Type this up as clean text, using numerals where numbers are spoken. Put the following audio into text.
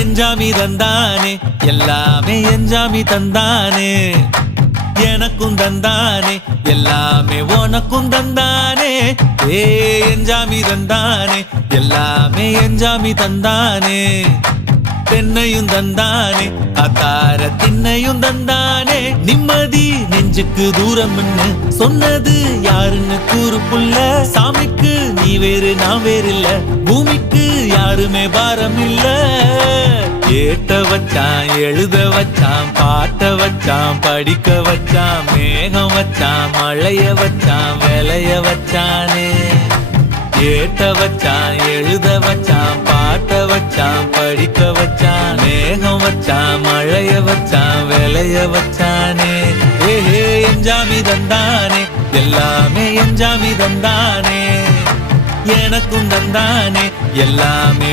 எஞ்சாமி தந்தானே எல்லாமே எஞ்சாமி தந்தானே எனக்கும் தந்தானே எல்லாமே உனக்கும் தந்தானே ஏ எஞ்சாமி தந்தானே எல்லாமே எஞ்சாமி தந்தானே தென்னையும் தந்தானே அத்தார திண்ணையும் தந்தானே நிம்மதி நெஞ்சுக்கு தூரம்னு சொன்னது யாருன்னு கூறு புள்ள சாமிக்கு நீ வேறு நான் வேறு இல்ல பூமிக்கு யாருமே பாரம் இல்ல ஏட்ட வச்சான் எழுத வச்சான் பாட்ட வச்சான் படிக்க வச்சான் மேகம் வச்சான் மழைய வச்சான் விளைய வச்சானே ஏட்ட வச்சான் எழுத வச்சான் பாட்ட வச்சான் படிக்க வச்சான் மேகம் வச்சான் மழைய வச்சான் விளைய வச்சானே ஏஹே எஞ்சாமி தந்தானே எல்லாமே எஞ்சாமி தந்தானே எனக்கும் தந்தானே எல்லாமே